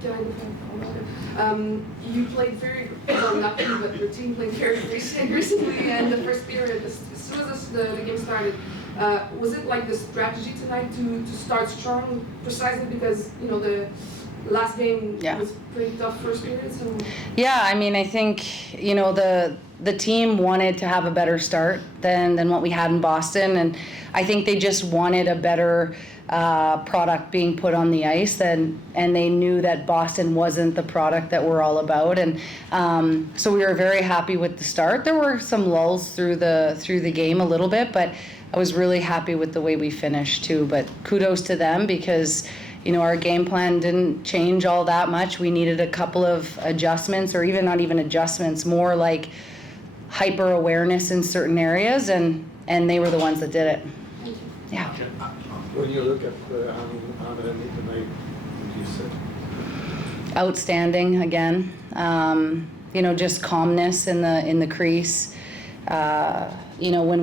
can I defend you played very, well, not you, but your team played very recently, and the first period, as soon as the game started, was it like the strategy tonight to start strong, precisely because, you know, the last game was pretty tough first period? So. Yeah, I mean, I think, you know, the team wanted to have a better start than what we had in Boston, and I think they just wanted a better product being put on the ice, and they knew that Boston wasn't the product that we're all about, and so we were very happy with the start. There were some lulls through the game a little bit, but I was really happy with the way we finished too. But kudos to them, because you know, our game plan didn't change all that much. We needed a couple of adjustments, or even not even adjustments, more like hyper awareness in certain areas, and they were the ones that did it. Yeah. When you look at Anne tonight, what do you say? Outstanding again. You know, just calmness in the crease. You know, when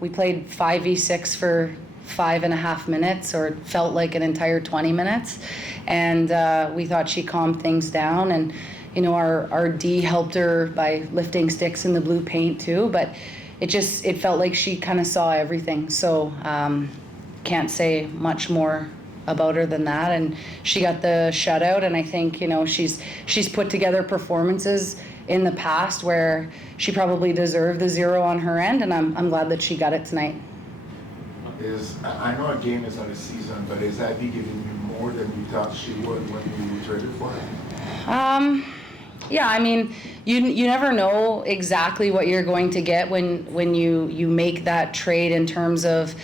we played 5v6 for 5.5 minutes, or it felt like an entire 20 minutes, and we thought she calmed things down, and you know, our D helped her by lifting sticks in the blue paint too, but it felt like she kind of saw everything. So can't say much more about her than that, and she got the shutout, and I think, you know, she's put together performances in the past where she probably deserved the 0 on her end, and I'm glad that she got it tonight. I know a game is not a season, but is Abby giving you more than you thought she would when you traded for her? Yeah, I mean, you never know exactly what you're going to get when you make that trade, in terms of,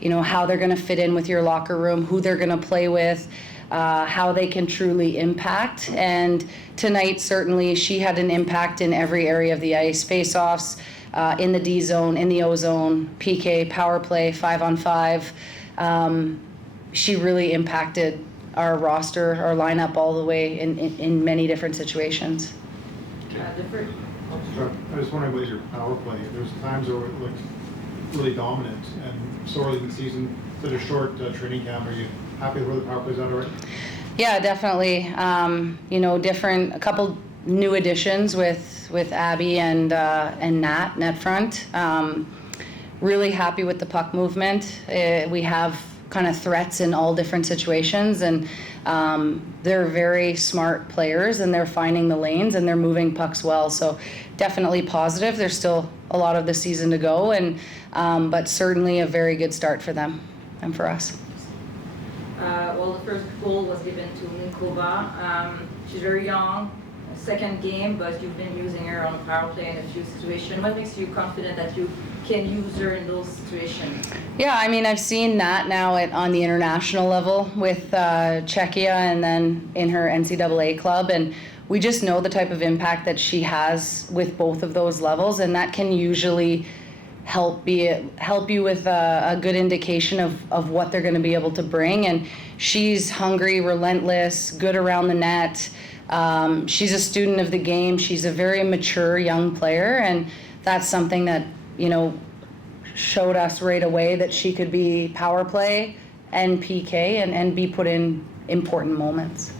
you know, how they're going to fit in with your locker room, who they're going to play with, how they can truly impact. And tonight, certainly, she had an impact in every area of the ice: face-offs, in the D zone, in the O zone, PK, power play, 5-on-5. She really impacted our roster, our lineup, all the way in many different situations. I was wondering about your power play. There's times where it looked really dominant, and so early in the season, such a short training camp. Are you happy with where the power play's at already? Yeah, definitely. You know, a couple new additions with Abby and net front. Really happy with the puck movement. We have kind of threats in all different situations, and they're very smart players, and they're finding the lanes, and they're moving pucks well. So definitely positive. There's still a lot of the season to go, and but certainly a very good start for them and for us. Well, the first goal was given to Mlýnková. She's very young, second game, but you've been using her on power play in a few situations. What makes you confident that you can use her in those situations? Yeah, I mean, I've seen that now on the international level with Czechia, and then in her NCAA club, and we just know the type of impact that she has with both of those levels, and that can usually help you with a good indication of what they're going to be able to bring. And she's hungry, relentless, good around the net. She's a student of the game. She's a very mature young player, and that's something that, you know, showed us right away that she could be power play and PK and be put in important moments.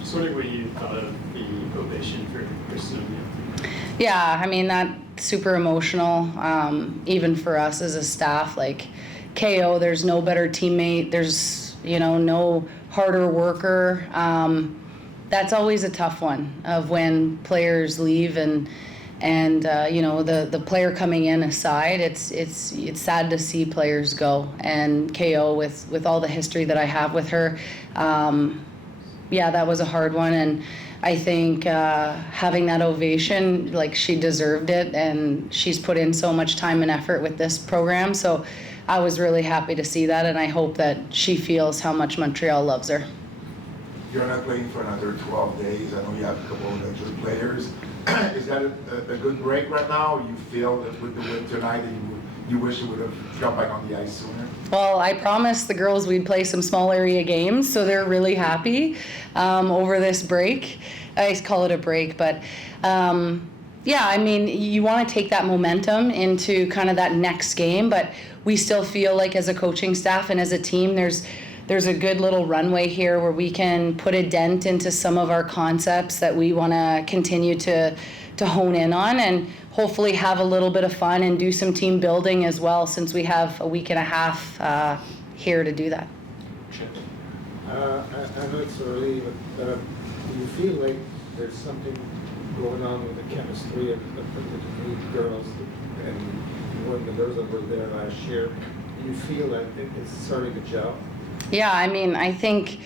Just wondering what you thought of the ovation for Kristen. Yeah, I mean, that's super emotional, even for us as a staff. Like, KO, there's no better teammate. There's, you know, no harder worker. That's always a tough one, of when players leave, and you know, the player coming in aside, it's sad to see players go. And KO, with all the history that I have with her, yeah, that was a hard one. And I think having that ovation, like, she deserved it, and she's put in so much time and effort with this program. So I was really happy to see that, and I hope that she feels how much Montreal loves her. You're not playing for another 12 days. I know you have a couple of injured players. Is that a good break right now? You feel that with the win tonight that you wish you would have got back on the ice sooner? Well, I promised the girls we'd play some small area games, so they're really happy over this break. I call it a break, but yeah, I mean, you want to take that momentum into kind of that next game, but we still feel like, as a coaching staff and as a team, there's there's a good little runway here where we can put a dent into some of our concepts that we want to continue to hone in on, and hopefully have a little bit of fun and do some team building as well, since we have a week and a half here to do that. I know it's early, but do you feel like there's something going on with the chemistry of the girls and one of the girls that were there last year? Do you feel that it's starting to gel? Yeah, I mean, I think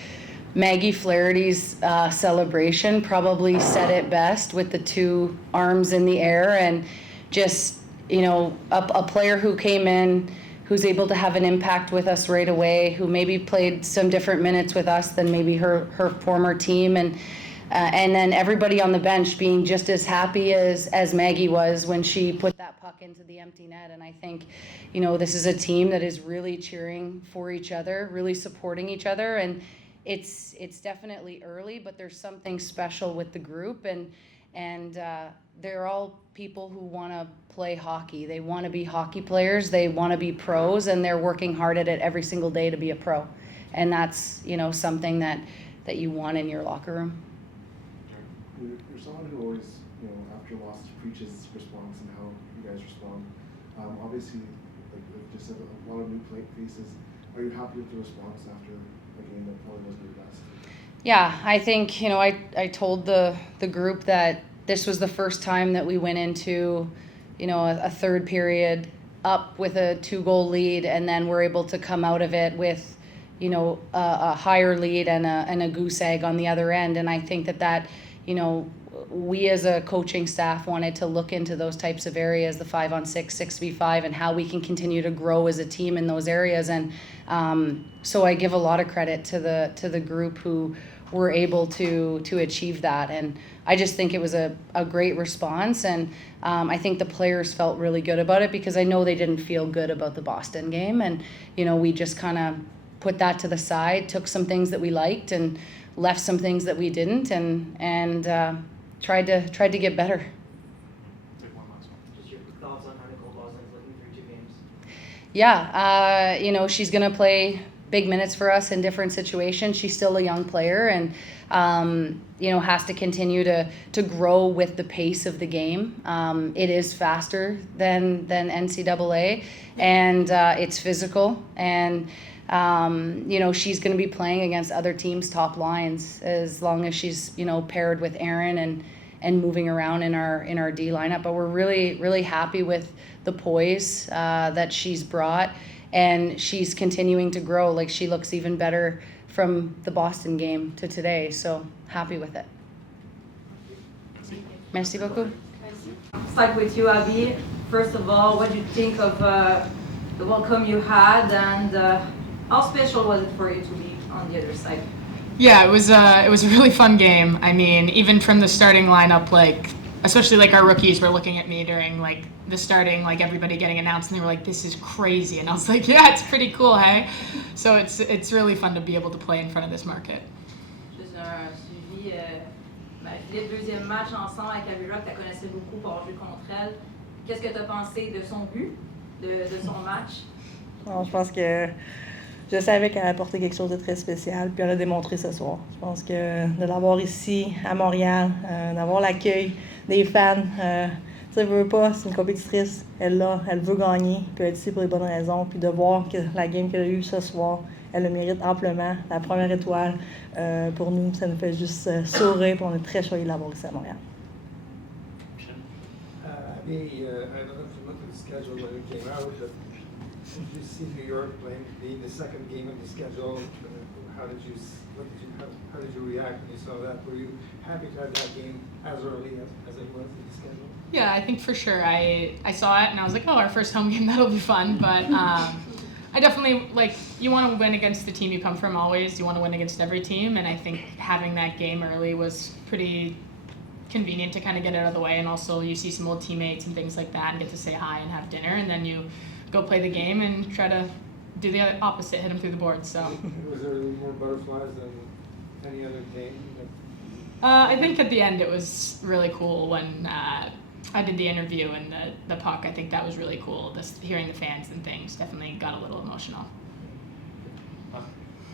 Maggie Flaherty's celebration probably said it best, with the two arms in the air, and just, you know, a player who came in, who's able to have an impact with us right away, who maybe played some different minutes with us than maybe her former team, and then everybody on the bench being just as happy as Maggie was when she put that puck into the empty net. And I think, you know, this is a team that is really cheering for each other, really supporting each other, and it's definitely early, but there's something special with the group, and they're all people who want to play hockey. They want to be hockey players, they want to be pros, and they're working hard at it every single day to be a pro. And that's, you know, something that you want in your locker room. You're someone who always, you know, after loss preaches response and how you guys respond. Obviously, like you just said, a lot of new faces. Are you happy with the response after a game that probably wasn't your best? Yeah, I think, you know, I told the group that this was the first time that we went into, you know, a third period up with a 2-goal lead, and then we're able to come out of it with, you know, a higher lead and a goose egg on the other end. And I think that, you know, we as a coaching staff wanted to look into those types of areas, the 5-on-6, 6v5, and how we can continue to grow as a team in those areas. And so I give a lot of credit to the group who were able to achieve that. And I just think it was a great response, and I think the players felt really good about it, because I know they didn't feel good about the Boston game. And, you know, we just kind of put that to the side, took some things that we liked and left some things that we didn't, and tried to get better. Just your thoughts on how Nicole Boston's looking through 2 games? Yeah, you know, she's going to play big minutes for us in different situations. She's still a young player, and you know, has to continue to grow with the pace of the game. It is faster than NCAA, and it's physical, and you know, she's going to be playing against other teams' top lines as long as she's, you know, paired with Aaron and moving around in our D lineup. But we're really happy with the poise that she's brought, and she's continuing to grow. Like, she looks even better from the Boston game to today, so happy with it. Merci beaucoup. Start with you, Abby. First of all, what do you think of the welcome you had, and how special was it for you to be on the other side? Yeah, it was a really fun game. I mean, even from the starting lineup, like, especially like our rookies were looking at me during like the starting, like everybody getting announced, and they were like, "This is crazy," and I was like, "Yeah, it's pretty cool, hey." So it's really fun to be able to play in front of this market. Juste un suivi. Philippe, deuxième match ensemble avec Abby Roque, tu connaissais beaucoup pour avoir joué contre elle. Qu'est-ce que tu as pensé de son but, de son match? Non, je pense que je savais qu'elle apportait quelque chose de très spécial, puis elle a démontré ce soir. Je pense que de l'avoir ici, à Montréal, d'avoir l'accueil des fans, tu sais, veut pas, c'est une compétitrice, elle veut gagner, puis elle est ici pour les bonnes raisons, puis de voir que la game qu'elle a eue ce soir, elle le mérite amplement. La première étoile, pour nous, ça nous fait juste sourire, puis on est très choyés de l'avoir ici à Montréal. I don't know if you looked at the schedule when it came out, but did you see New York playing, being the second game of the schedule? How did you react when you saw that? Were you happy to have that game as early as it was in the schedule? Yeah, I think for sure. I saw it and I was like, oh, our first home game, that'll be fun. But I definitely, like, you want to win against the team you come from always. You want to win against every team. And I think having that game early was pretty convenient to kind of get it out of the way. And also you see some old teammates and things like that and get to say hi and have dinner. And then you go play the game and try to do the opposite, hit them through the board. So Was there more butterflies than any other game? I think at the end it was really cool when I did the interview and the puck. I think that was really cool. Just hearing the fans and things definitely got a little emotional.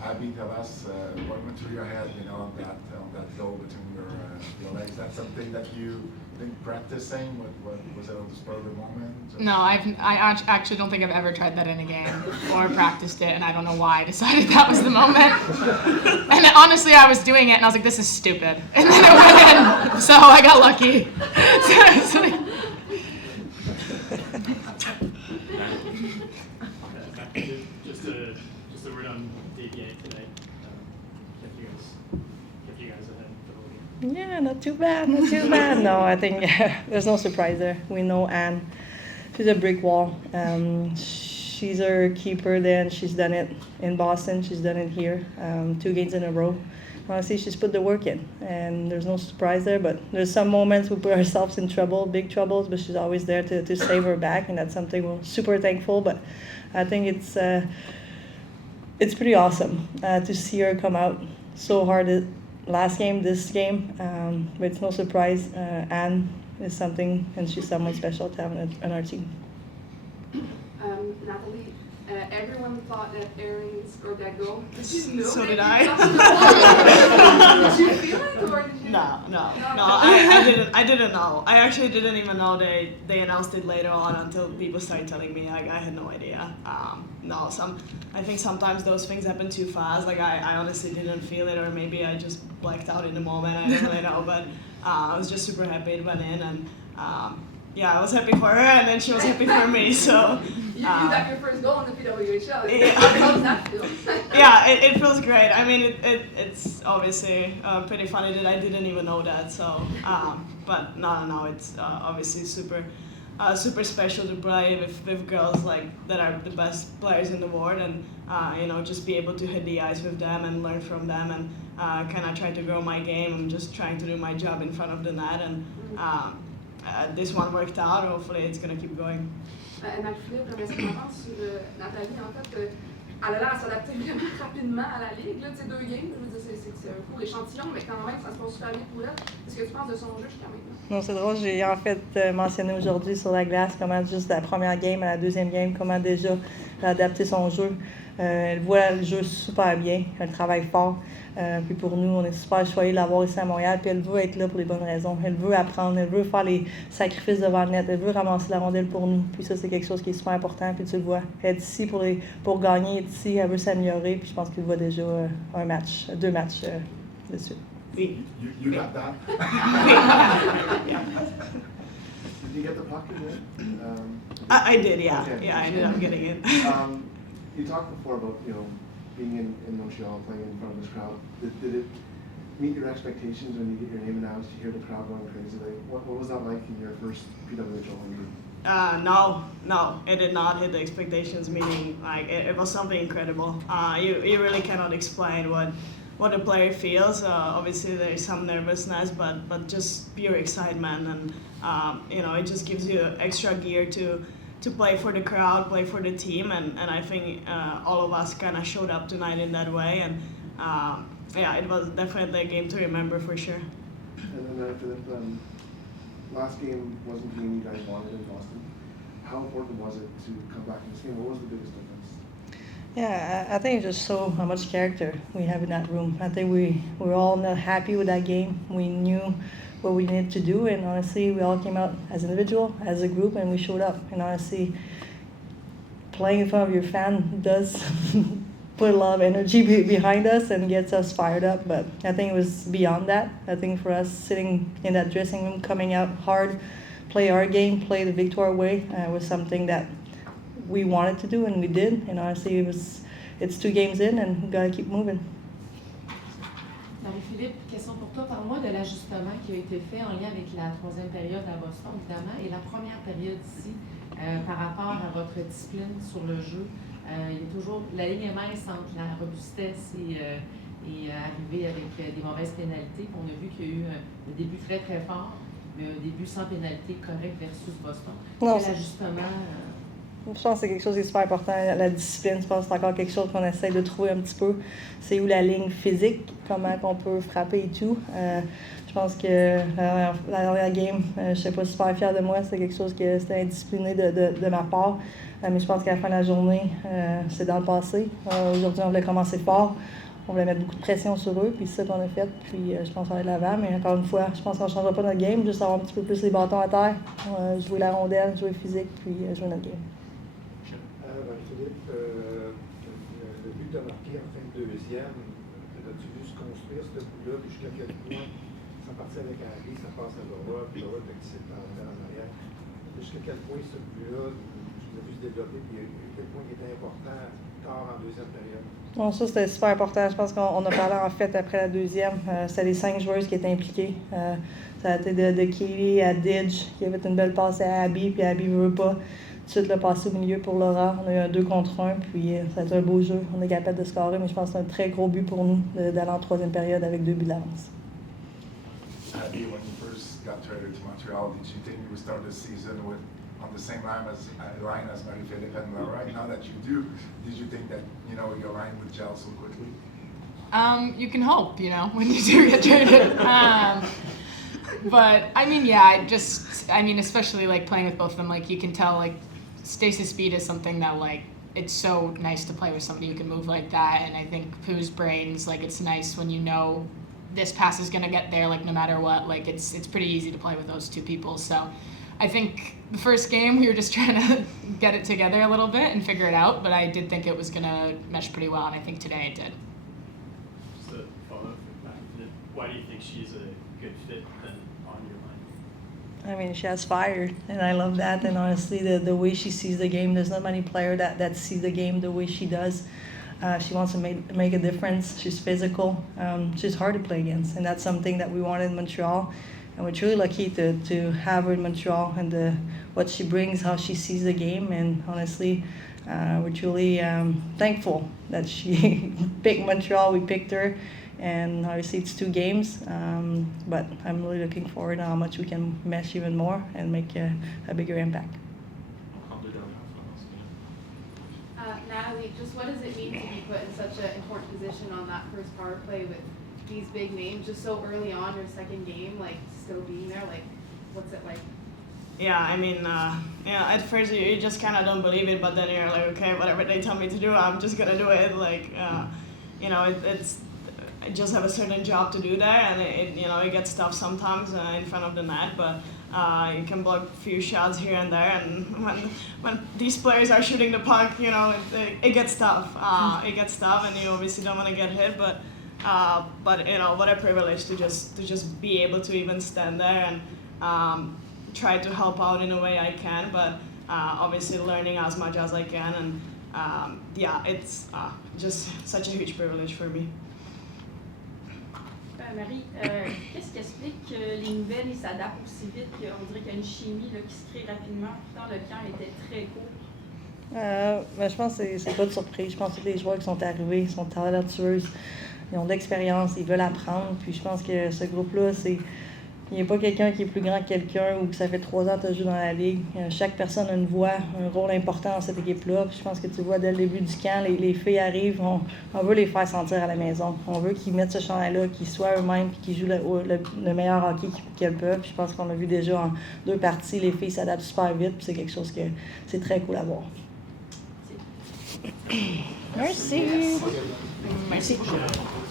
Abby, tell us what went through your head, on that goal between your legs. That's something that you been practicing? What was it on the spur of the moment? No, I actually don't think I've ever tried that in a game or practiced it, and I don't know why I decided that was the moment. And then, honestly, I was doing it, and I was like, this is stupid. And then it went in, so I got lucky. Just a word on DBA today. Kept you guys ahead for the league. Yeah, not too bad, not too bad. No, I think there's no surprise there. We know Anne. She's a brick wall. She's our keeper then. She's done it in Boston. She's done it here, 2 games in a row. Honestly, she's put the work in, and there's no surprise there. But there's some moments we put ourselves in trouble, big troubles, but she's always there to save her back, and that's something we're super thankful. But I think it's pretty awesome to see her come out so hard last game, this game. But it's no surprise. Anne is something, and she's someone special to have on our team. Natalie, everyone thought that Erin scored that goal. Did you know So that? did I. Did you feel it, or did you? No, I didn't know. I actually didn't even know they announced it later on until people started telling me. Like, I had no idea. I think sometimes those things happen too fast. Like, I honestly didn't feel it, or maybe I just blacked out in the moment. I don't really know, but I was just super happy it went in, and yeah, I was happy for her, and then she was happy for me. So You got your first goal in the PWHL. Yeah. How does that feel? yeah, it feels great. I mean, it's obviously pretty funny that I didn't even know that. So, but no, it's obviously super special to play with girls like that are the best players in the world, and just be able to hit the ice with them and learn from them, and kind of try to grow my game. I'm just trying to do my job in front of the net, and this one worked out. Hopefully, it's gonna keep going. Marie-Philippe, j'aimerais savoir sur Nathalie. En fait, elle a l'air à s'adapter vraiment rapidement à la ligue. Là, tu sais, 2 games, je veux dire, c'est un court échantillon, mais quand même, ça se passe super bien pour elle. Qu'est-ce que tu penses de son jeu jusqu'à maintenant? Non, c'est drôle. J'ai en fait mentionné aujourd'hui sur la glace comment juste la première game à la deuxième game, comment déjà elle a adapté son jeu. Elle voit le jeu super bien, elle travaille fort. Puis pour nous, on est super choyés de l'avoir ici à Montréal. Puis elle veut être là pour les bonnes raisons. Elle veut apprendre, elle veut faire les sacrifices devant le net, elle veut ramasser la rondelle pour nous. Puis ça, c'est quelque chose qui est super important. Puis tu le vois, elle est ici pour gagner, elle est ici, elle veut s'améliorer. Puis je pense qu'il voit déjà 2 matchs de suite. You got that? Did you get the puck in there? I did, yeah. Okay. Yeah, I ended up getting it. You talked before about being in Montreal, playing in front of this crowd. Did it meet your expectations when you get your name announced? You hear the crowd going crazy. Like, what was that like in your first PWHL injury? No, it did not hit the expectations. Meaning, like, it was something incredible. You really cannot explain what a player feels. Obviously, there's some nervousness, but just pure excitement, and it just gives you extra gear to play for the crowd, play for the team, and I think all of us kind of showed up tonight in that way, and it was definitely a game to remember for sure. And then Philippe, last game wasn't the game you guys wanted in Boston. How important was it to come back in this game? What was the biggest difference? Yeah, I think it just showed how much character we have in that room. I think we were all not happy with that game. We knew what we needed to do, and honestly, we all came out as an individual, as a group, and we showed up. And honestly, playing in front of your fan does put a lot of energy behind us and gets us fired up. But I think it was beyond that. I think for us, sitting in that dressing room, coming out hard, play our game, play the Victoire way, was something that we wanted to do, and we did. And honestly, it's 2 games in, and we gotta keep moving. Marie-Philippe, question pour toi. Parle-moi de l'ajustement qui a été fait en lien avec la 3e période à Boston, évidemment, et la première période ici, par rapport à votre discipline sur le jeu. Il y a toujours la ligne mince entre la robustesse et arriver avec des mauvaises pénalités. On a vu qu'il y a eu un début très fort, mais un début sans pénalité correct versus Boston. Non, Quel ajustement Je pense que c'est quelque chose qui est super important, la discipline. Je pense que c'est encore quelque chose qu'on essaie de trouver un petit peu. C'est où la ligne physique, comment qu'on peut frapper et tout. Je pense que la dernière game, je ne suis pas super fière de moi. C'est quelque chose qui était indiscipliné de ma part. Mais je pense qu'à la fin de la journée, c'est dans le passé. Aujourd'hui, on voulait commencer fort. On voulait mettre beaucoup de pression sur eux, puis c'est ça qu'on a fait. Puis je pense qu'on va aller de l'avant. Mais encore une fois, je pense qu'on ne changera pas notre game, juste avoir un petit peu plus les bâtons à terre, jouer la rondelle, jouer physique, puis jouer notre game. Philippe, le but de marquer en fin de deuxième, as-tu vu se construire ce bout-là, puis jusqu'à quel point, ça partit avec Harry, ça passe à Laura, puis Laura t'excite en arrière. Jusqu'à quel point ce but-là, tu l'as vu se développer, puis à quel point il était important tard en deuxième période? Bon, ça, c'était super important. Je pense qu'on a parlé en fait après la deuxième. C'était les 5 joueuses qui étaient impliquées. Ça a été de Kori à Didge, qui avait une belle passe à Abby, puis Abby ne veut pas. Tout de suite, le passé au milieu pour Laura. On a eu un 2 contre 1, puis ça a été un beau jeu. On est capable de scorer, mais je pense que c'est un très gros but pour nous d'aller en troisième période avec 2 buts d'avance. Abby, when you first got traded to Montreal, did you think you would start the season with on the same line as Marie-Philippe and Laura? Now that you do, did you think that your line would gel so quickly? You can hope, when you do get traded. But I mean, yeah, especially like playing with both of them, like you can tell, like Stace's speed is something that like it's so nice to play with somebody who can move like that. And I think Pooh's brains, like it's nice when you know this pass is gonna get there, like no matter what. Like it's pretty easy to play with those two people. So I think the first game we were just trying to get it together a little bit and figure it out. But I did think it was gonna mesh pretty well, and I think today it did. Just a follow-up from that. Why do you think she's a good fit then on your line? I mean, she has fire, and I love that. And honestly, the way she sees the game, there's not many players that see the game the way she does. She wants to make a difference. She's physical. She's hard to play against, and that's something that we wanted in Montreal. And we're truly lucky to have her in Montreal and what she brings, how she sees the game. And honestly, we're truly thankful that she picked Montreal. We picked her. And obviously it's 2 games, but I'm really looking forward to how much we can mesh even more and make a bigger impact. Natalie, just what does it mean to be put in such an important position on that first power play with these big names just so early on, your second game, like still being there? Like, what's it like? Yeah, I mean, at first you just kind of don't believe it, but then you're like, okay, whatever they tell me to do, I'm just gonna do it. Like, I just have a certain job to do there, and it gets tough sometimes in front of the net, but you can block a few shots here and there, and when these players are shooting the puck, it gets tough. It gets tough, and you obviously don't want to get hit, but what a privilege to just be able to even stand there and try to help out in a way I can, but obviously learning as much as I can, and it's just such a huge privilege for me. Marie, qu'est-ce qui explique que les nouvelles ils s'adaptent aussi vite qu'on dirait qu'il y a une chimie là, qui se crée rapidement? Pourtant, le camp était très court. Je pense que c'est pas de surprise. Je pense que tous les joueurs qui sont arrivés sont talentueux, ils ont de l'expérience, ils veulent apprendre. Puis je pense que ce groupe-là, il n'y a pas quelqu'un qui est plus grand que quelqu'un ou que ça fait 3 ans que tu joues dans la ligue. Chaque personne a une voix, un rôle important dans cette équipe-là. Puis je pense que tu vois dès le début du camp, les filles arrivent, on veut les faire sentir à la maison. On veut qu'ils mettent ce chandail-là, qu'ils soient eux-mêmes, puis qu'ils jouent le meilleur hockey qu'elles peuvent. Puis je pense qu'on a vu déjà en 2 parties, les filles s'adaptent super vite. Puis c'est quelque chose que c'est très cool à voir. Merci. Merci.